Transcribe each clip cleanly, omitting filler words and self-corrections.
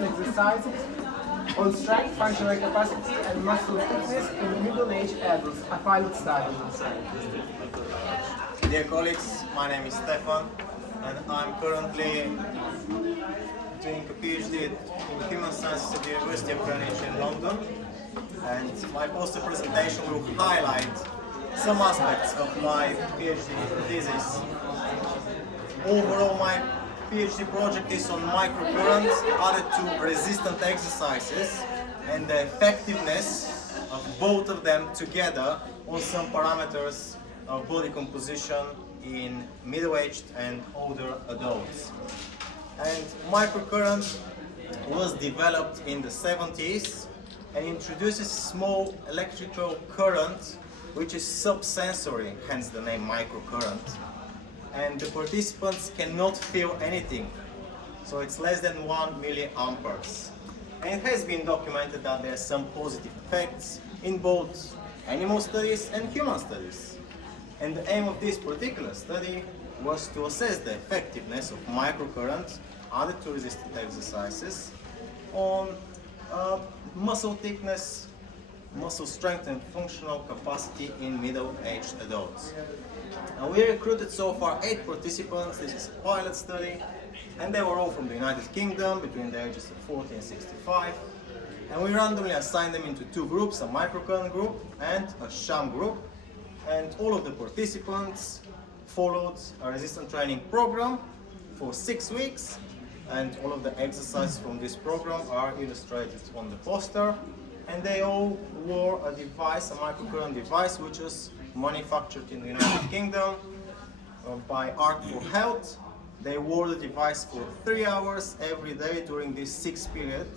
resistant exercises on strength, functional capacity, and muscle fitness in middle-aged adults, a pilot study. Dear colleagues, my name is Stefan, and I'm currently doing a PhD in Human Sciences at the University of Greenwich in London. And my poster presentation will highlight some aspects of my PhD thesis. Overall, my PhD project is on microcurrents added to resistant exercises and the effectiveness of both of them together on some parameters of body composition in middle-aged and older adults. And microcurrent was developed in the 70s and introduces small electrical current which is subsensory, hence the name microcurrent. And the participants cannot feel anything, so it's less than 1 milliamperes. And it has been documented that there are some positive effects in both animal studies and human studies. And the aim of this particular study was to assess the effectiveness of microcurrent added to resistant exercises on muscle thickness, muscle strength and functional capacity in middle-aged adults. Now, we recruited so far 8 participants. This is a pilot study, and they were all from the United Kingdom between the ages of 40 and 65. And we randomly assigned them into 2 groups, a microcurrent group and a sham group. And all of the participants followed a resistance training program for 6 weeks, and all of the exercises from this program are illustrated on the poster. And they all wore a device, a microcurrent device, which was manufactured in the United Kingdom by Art for Health. They wore the device for 3 hours every day during this 6 period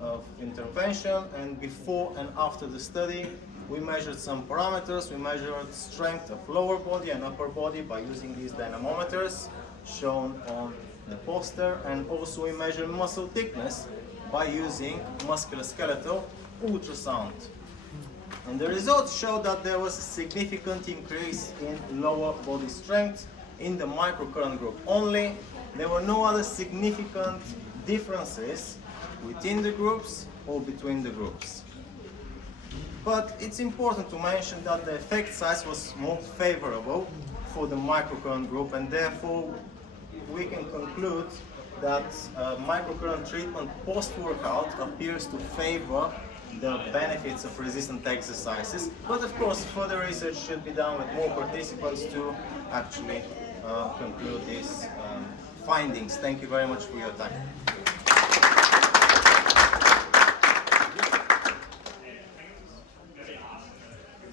of intervention, and before and after the study we measured some parameters. We measured strength of lower body and upper body by using these dynamometers shown on the poster, and also we measured muscle thickness by using musculoskeletal ultrasound. And the results showed that there was a significant increase in lower body strength in the microcurrent group only. There were no other significant differences within the groups or between the groups. But it's important to mention that the effect size was more favorable for the microcurrent group, and therefore we can conclude that microcurrent treatment post-workout appears to favor the benefits of resistant exercises. But of course, further research should be done with more participants to actually conclude these findings. Thank you very much for your time.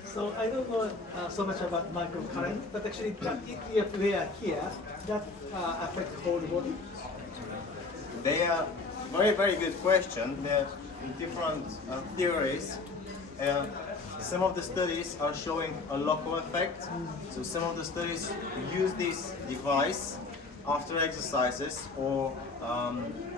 So I don't know so much about microcurrent, but actually if they are here, that affect the whole body? They are very, very good question. There are different theories. Some of the studies are showing a local effect. So some of the studies use this device after exercises or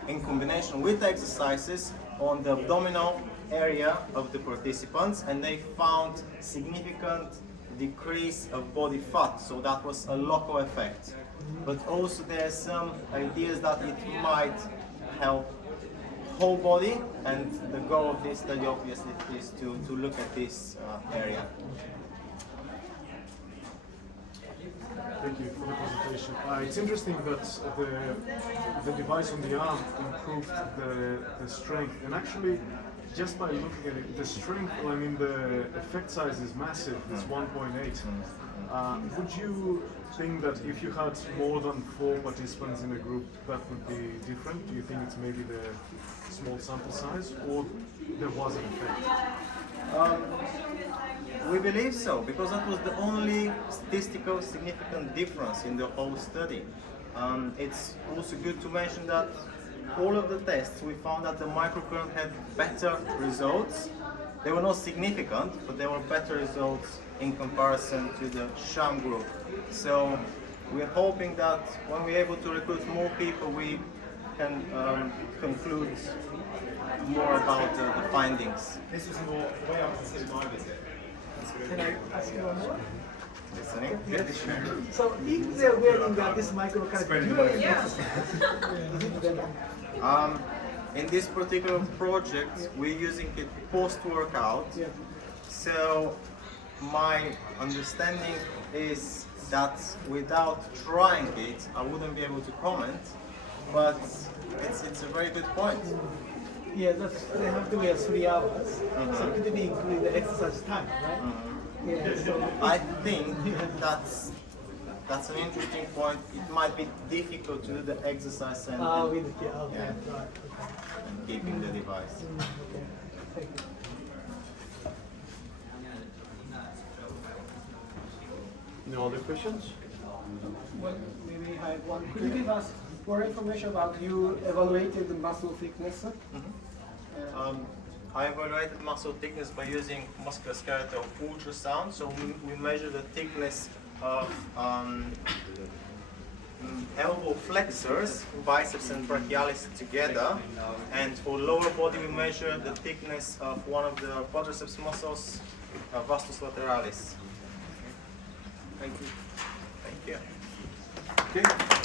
in combination with exercises on the abdominal area of the participants, and they found significant decrease of body fat. So that was a local effect. But also there are some ideas that it might help whole body, and the goal of this study obviously is to look at this area. Thank you for the presentation. It's interesting that the device on the arm improved the strength, and actually just by looking at it, the strength, I mean the effect size is massive, it's 1.8. Would you think that if you had more than 4 participants in a group, that would be different? Do you think it's maybe the small sample size, or there was an effect? We believe so, because that was the only statistical significant difference in the whole study. It's also good to mention that all of the tests, we found that the microcurrent had better results. They were not significant, but they were better results in comparison to the sham group. So we're hoping that when we're able to recruit more people, we can conclude more about the findings. This was more way after my visit. Can I ask you one more? Listening? So if they're wearing this microcurrent during exercise, is it better? In this particular project, we're using it post-workout. Yeah. So my understanding is that without trying it, I wouldn't be able to comment. But it's a very good point. Yeah, they have to be 3 hours. So could it be including the exercise time, right? Yeah. So, I think that's an interesting point. It might be difficult to do the exercise and okay, Yeah. right. and keeping the device. Okay. Thank you. No other questions? Well, maybe I have one. Could you give us more information about you evaluated the muscle thickness? I evaluated muscle thickness by using musculoskeletal ultrasound. So we measure the thickness of elbow flexors, biceps and brachialis together, and for lower body we measure the thickness of one of the quadriceps muscles, vastus lateralis. Thank you. Thank you. Okay.